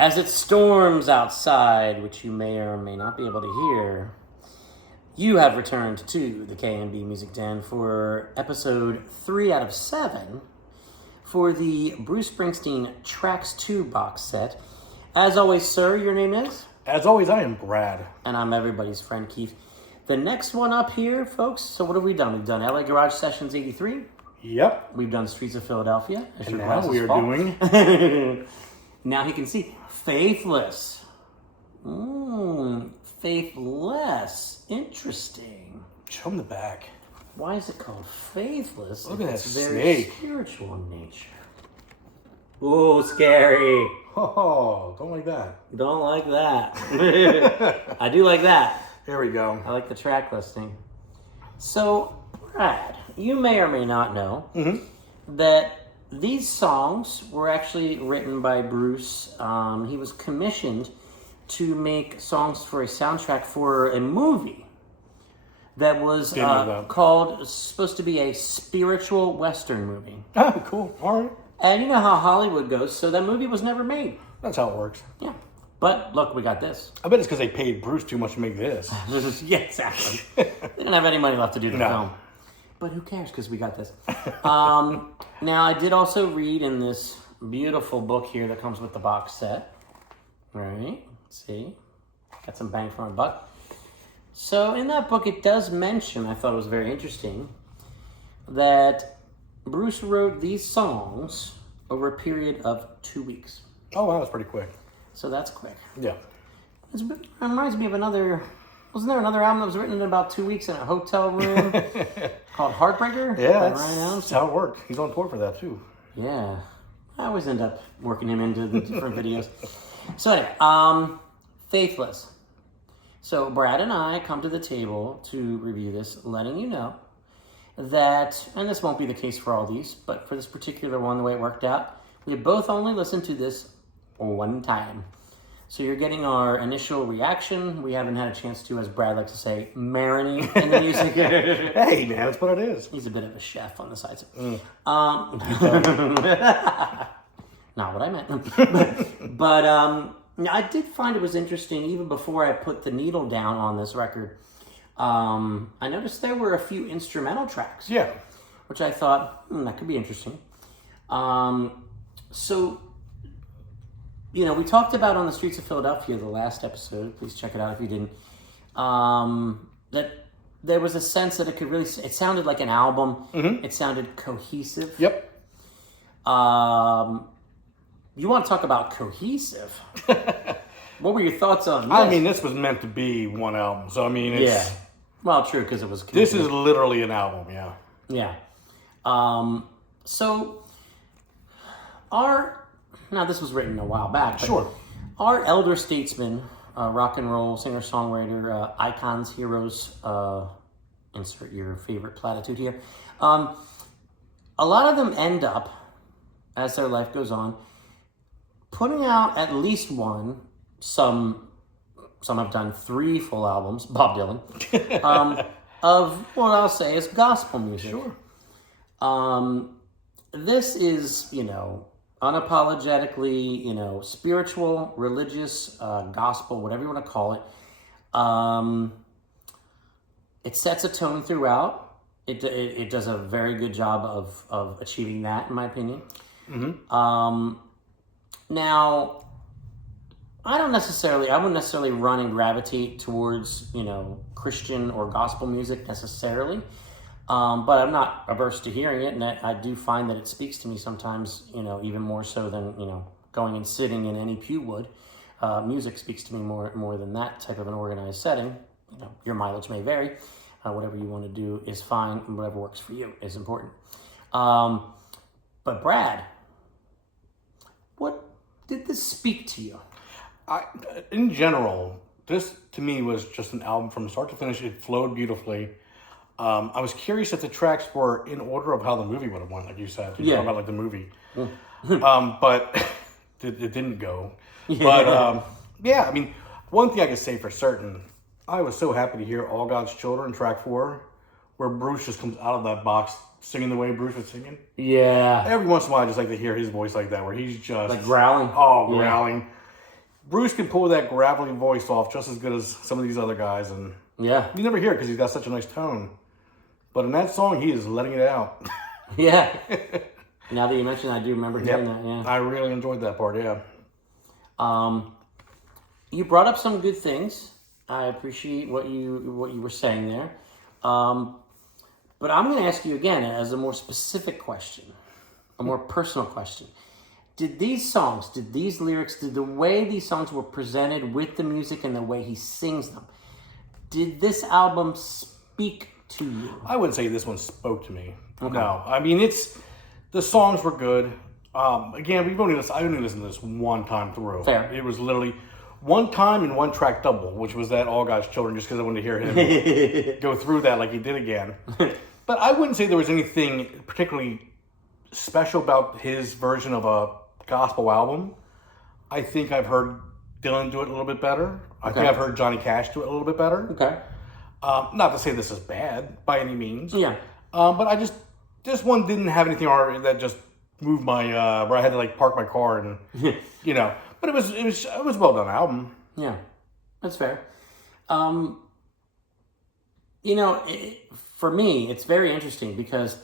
As it storms outside, which you may or may not be able to hear, you have returned to the K&B Music Den for episode 3 out of 7 for the Bruce Springsteen Tracks 2 box set. As always, sir, your name is? As always, I am Brad. And I'm everybody's friend, Keith. The next one up here, folks, so what have we done? We've done LA Garage Sessions 83. Yep. We've done Streets of Philadelphia. And now we are doing... Now he can see Faithless. Faithless. Interesting. Show him the back. Why is it called Faithless? Look at that It's very snake. spiritual in nature. Ooh, scary. Oh, don't like that. Don't like that. I do like that. Here we go. I like the track listing. So, Brad, you may or may not know that these songs were actually written by Bruce. He was commissioned to make songs for a soundtrack for a movie that was supposed to be a spiritual Western movie. Oh, cool. All right. And you know how Hollywood goes, so that movie was never made. That's how it works. Yeah. But look, we got this. I bet it's because they paid Bruce too much to make this. Yeah, exactly. They didn't have any money left to do the film. But who cares, because we got this. Now, I did also read in this beautiful book here that comes with the box set. Right? See? Got some bang for my buck. So, in that book, it does mention, I thought it was very interesting, that Bruce wrote these songs over a period of 2 weeks. Oh, wow, that's pretty quick. So that's quick. Yeah. It reminds me of another... Wasn't there another album that was written in about 2 weeks in a hotel room called Heartbreaker? Yeah, that's how it worked. He's on tour for that, too. Yeah. I always end up working him into the different videos. So anyway, Faithless. So Brad and I come to the table to review this, letting you know that, and this won't be the case for all these, but for this particular one, the way it worked out, we both only listened to this one time. So you're getting our initial reaction. We haven't had a chance to, as Brad likes to say, marinate in the music. Hey, man, that's what it is. He's a bit of a chef on the side. So. Not what I meant. But I did find it was interesting, even before I put the needle down on this record, I noticed there were a few instrumental tracks. Yeah. Which I thought, that could be interesting. So... You know, we talked about on the Streets of Philadelphia, the last episode, please check it out if you didn't, that there was a sense that it sounded like an album. It sounded cohesive. Yep. You want to talk about cohesive? What were your thoughts on this? I mean, this was meant to be one album, so I mean, it's... Yeah. Well, true, because it was... This is literally an album, yeah. Yeah. So, now, this was written a while back. But sure. Our elder statesmen, rock and roll singer-songwriter, icons, heroes, insert your favorite platitude here. A lot of them end up, as their life goes on, putting out at least one. Some have done 3 full albums, Bob Dylan, of what I'll say is gospel music. Sure. This is, unapologetically, spiritual, religious, gospel, whatever you want to call it. It sets a tone throughout. It does a very good job of achieving that, in my opinion. Now, I wouldn't necessarily run and gravitate towards, Christian or gospel music necessarily. But I'm not averse to hearing it, and I do find that it speaks to me sometimes, even more so than, going and sitting in any pew would. Music speaks to me more than that type of an organized setting. Your mileage may vary. Whatever you want to do is fine, and whatever works for you is important. But Brad, what did this speak to you? In general, this to me was just an album from start to finish. It flowed beautifully. I was curious if the tracks were in order of how the movie would have went, like you said. You talk about like the movie. But it didn't go. But yeah, I mean, one thing I can say for certain, I was so happy to hear All God's Children, track 4, where Bruce just comes out of that box singing the way Bruce was singing. Yeah. Every once in a while, I just like to hear his voice like that, where he's just... Like growling? Oh, growling. Bruce can pull that gravelly voice off just as good as some of these other guys, and Yeah. you never hear it because he's got such a nice tone. But in that song, he is letting it out. Yeah. Now that you mention it, I do remember hearing that, yeah. I really enjoyed that part, yeah. You brought up some good things. I appreciate what you were saying there. But I'm going to ask you again as a more specific question, a more personal question. Did these songs, did these lyrics, did the way these songs were presented with the music and the way he sings them, did this album speak to you? I wouldn't say this one spoke to me. Okay. No. I mean, the songs were good. Again, I only listened to this one time through. Fair. It was literally one time and one track double, which was that All God's Children, just because I wanted to hear him go through that like he did again. But I wouldn't say there was anything particularly special about his version of a gospel album. I think I've heard Dylan do it a little bit better. I think I've heard Johnny Cash do it a little bit better. Okay. Not to say this is bad by any means. Yeah. But this one didn't have anything that just moved my, where I had to like park my car and, you know. But it was a well done album. Yeah, that's fair. You know, for me, it's very interesting because,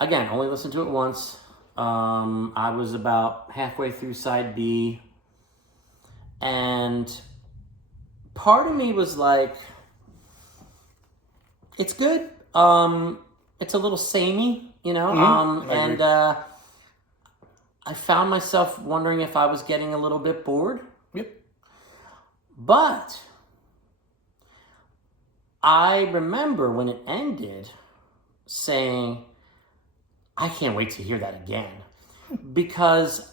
again, only listened to it once. I was about halfway through side B, and part of me was like, it's good. It's a little samey, you know, and I found myself wondering if I was getting a little bit bored. Yep. But I remember when it ended saying, I can't wait to hear that again because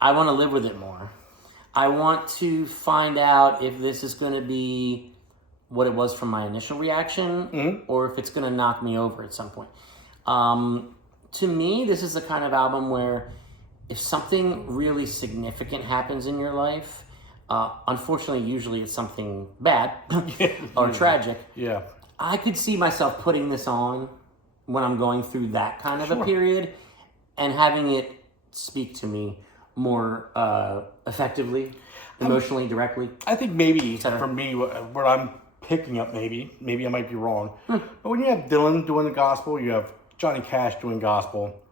I want to live with it more. I want to find out if this is going to be what it was from my initial reaction or if it's going to knock me over at some point. To me, this is the kind of album where if something really significant happens in your life, unfortunately, usually it's something bad or tragic. Yeah. I could see myself putting this on when I'm going through that kind of a period and having it speak to me more effectively, emotionally, directly. I think maybe for me, what I'm picking up, maybe I might be wrong, but when you have Dylan doing the gospel, you have Johnny Cash doing gospel,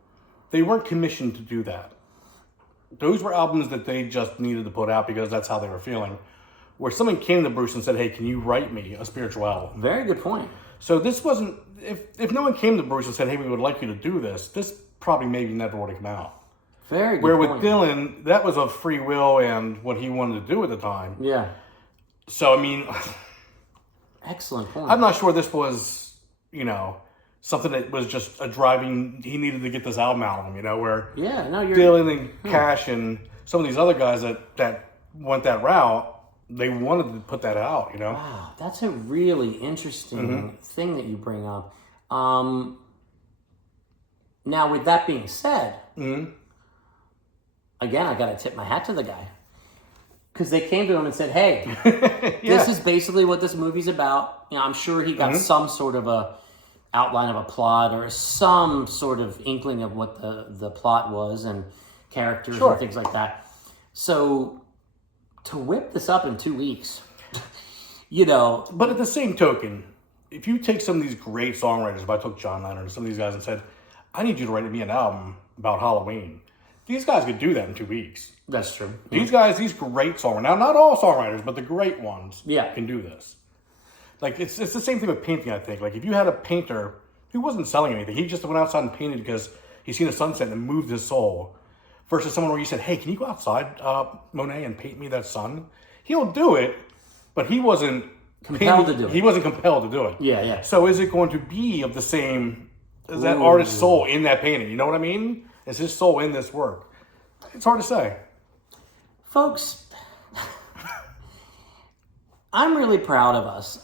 they weren't commissioned to do that. Those were albums that they just needed to put out because that's how they were feeling. Where someone came to Bruce and said, hey, can you write me a spiritual album? Very good point. So this wasn't, if no one came to Bruce and said, hey, we would like you to do this probably maybe never would have come out. Very good Where point. with Dylan, that was of free will and what he wanted to do at the time. Yeah. So, I mean... Excellent point. I'm not sure this was, something that was just a driving, he needed to get this album out of him, where Dylan and Cash and some of these other guys that went that route, they wanted to put that out, Wow, that's a really interesting thing that you bring up. Now, with that being said, again, I got to tip my hat to the guy. Because they came to him and said, hey, this is basically what this movie's about. I'm sure he got some sort of a outline of a plot or some sort of inkling of what the plot was and characters and things like that. So to whip this up in 2 weeks, But at the same token, if you take some of these great songwriters, if I took John Lennon or some of these guys and said, I need you to write me an album about Halloween, these guys could do that in 2 weeks. That's true. These guys, these great songwriters, now not all songwriters, but the great ones can do this. Like, it's the same thing with painting, I think. Like, if you had a painter who wasn't selling anything, he just went outside and painted because he's seen a sunset and moved his soul, versus someone where you said, hey, can you go outside, Monet, and paint me that sun? He'll do it, but he wasn't compelled to do it. He wasn't compelled to do it. Yeah, yeah. So is it going to be of the same, is that artist's soul in that painting? You know what I mean? Is his soul in this work? It's hard to say. Folks, I'm really proud of us.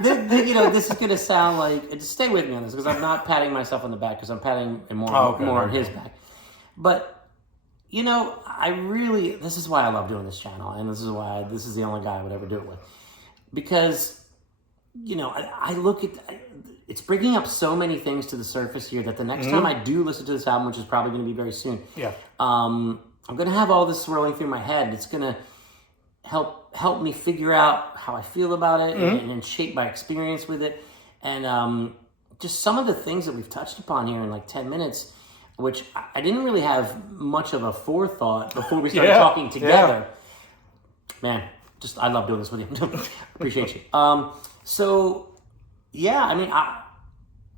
This is going to sound like, just stay with me on this because I'm not patting myself on the back because I'm patting more on his back. But, this is why I love doing this channel and this is why this is the only guy I would ever do it with. Because, I look at, it's bringing up so many things to the surface here that the next time I do listen to this album, which is probably going to be very soon, I'm going to have all this swirling through my head. It's going to help me figure out how I feel about it and shape my experience with it. And just some of the things that we've touched upon here in like 10 minutes, which I didn't really have much of a forethought before we started talking together. Man, I love doing this with you. Appreciate you. So, yeah, I mean,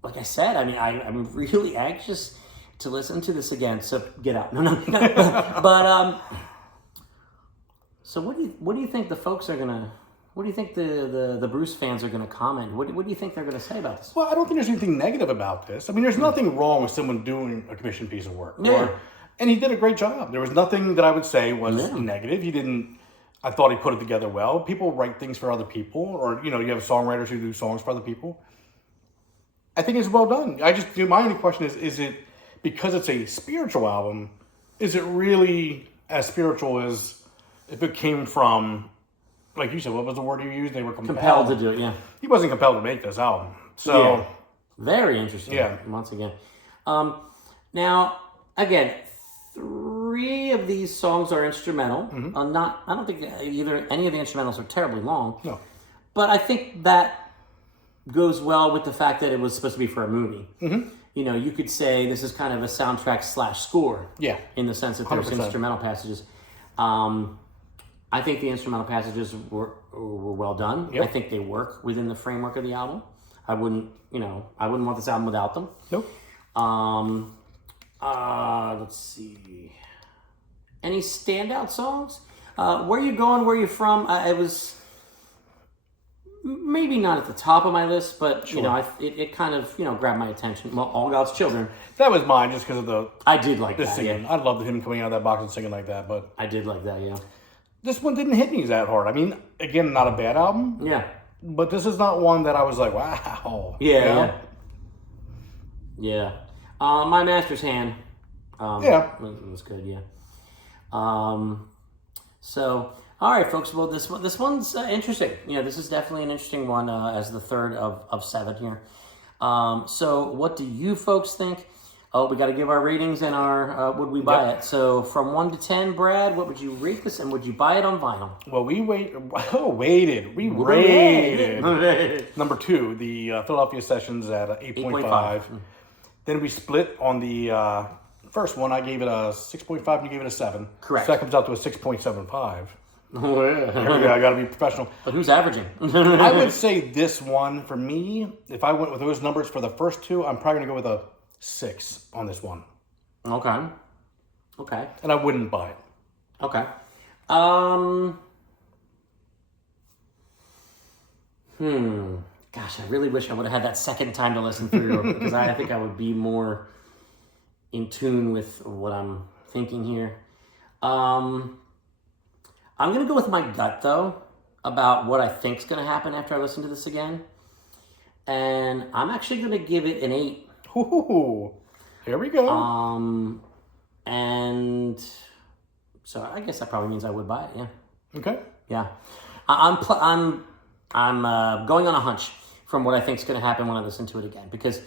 like I said, I mean, I'm really anxious to listen to this again. So get out. No. But so what do you think the folks are gonna? What do you think the Bruce fans are gonna comment? What do you think they're gonna say about this? Well, I don't think there's anything negative about this. I mean, there's nothing wrong with someone doing a commissioned piece of work. Yeah. And he did a great job. There was nothing that I would say was negative. He didn't. I thought he put it together well. People write things for other people, or you have songwriters who do songs for other people. I think it's well done. My only question is it because it's a spiritual album? Is it really as spiritual as if it came from, like you said, what was the word you used? They were Compelled to do it. Yeah. He wasn't compelled to make this album, so very interesting. Yeah. Once again, now again. 3 of these songs are instrumental. I don't think any of the instrumentals are terribly long. No. But I think that goes well with the fact that it was supposed to be for a movie. You could say this is kind of a soundtrack / score. Yeah. In the sense that there's 100%. instrumental passages. I think the instrumental passages were well done. Yep. I think they work within the framework of the album. I wouldn't want this album without them. Nope. Let's see. Any standout songs? Where You Going, Where You From? It was maybe not at the top of my list, but it kind of grabbed my attention. Well, All God's Children. That was mine just because of I did like that. singing. Yeah. I loved him coming out of that box and singing like that, but I did like that. Yeah. this one didn't hit me that hard. I mean, again, not a bad album. Yeah. But this is not one that I was like, wow. Yeah. My Master's Hand. It was good. Yeah. So, all right, folks. Well, this one's interesting. This is definitely an interesting one as the third of 7 here. So, what do you folks think? Oh, we got to give our ratings and our would we buy it? So, from 1 to 10, Brad, what would you rate this, and would you buy it on vinyl? Well, we rated. Number 2, the Philadelphia Sessions at 8.5. Then we split on the first one. I gave it a 6.5, and you gave it a 7. Correct. So that comes out to a 6.75. I got to be professional. But who's averaging? I would say this one, for me, if I went with those numbers for the first 2, I'm probably going to go with a 6 on this one. Okay. And I wouldn't buy it. Okay. Gosh, I really wish I would have had that second time to listen through because I think I would be more in tune with what I'm thinking here. I'm going to go with my gut, though, about what I think is going to happen after I listen to this again. And I'm actually going to give it an 8. Ooh, here we go. And so I guess that probably means I would buy it, yeah. Okay. Yeah. I'm going on a hunch from what I think is going to happen when I listen to it again because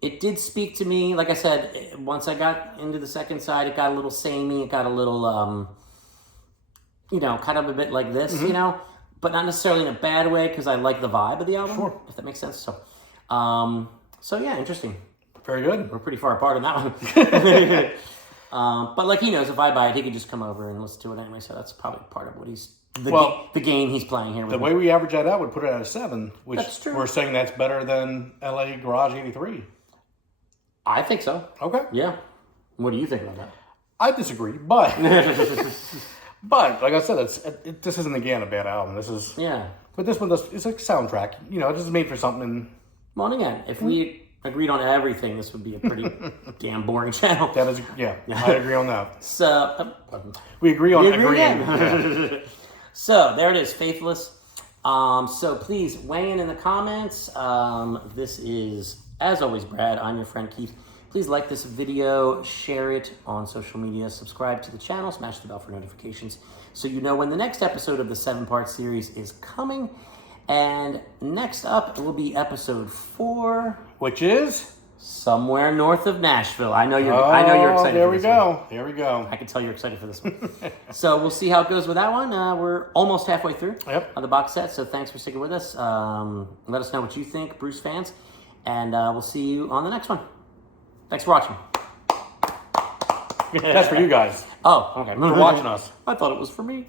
it did speak to me. Like I said, once I got into the second side, it got a little samey. It got a little, kind of a bit like this, but not necessarily in a bad way because I like the vibe of the album. Sure. If that makes sense. So yeah, interesting. Very good. We're pretty far apart on that one. But like he knows, if I buy it, he can just come over and listen to it anyway. So that's probably part of what the game he's playing here. The way we average that out would put it at a 7, which That's true. We're saying that's better than LA Garage 83. I think so. Okay. Yeah. What do you think about that? I disagree, but but like I said, this isn't again a bad album. This is But this one it's a soundtrack. This is made for something. Well, and again, if we agreed on everything, this would be a pretty damn boring channel. That is, I agree on that. So we agree on agree agreeing. Yeah. So there it is, Faithless. So please weigh in the comments. This is, as always, Brad. I'm your friend Keith. Please like this video, share it on social media, subscribe to the channel, smash the bell for notifications so you know when the next episode of the 7-part series is coming. And next up will be episode 4. Which is? Somewhere north of Nashville. I know you're excited. There for we this go. one. There we go. I can tell you're excited for this one. So we'll see how it goes with that one. We're almost halfway through the box set. So thanks for sticking with us. Let us know what you think, Bruce fans, and we'll see you on the next one. Thanks for watching. That's for you guys. Oh, okay. For watching us. I thought it was for me.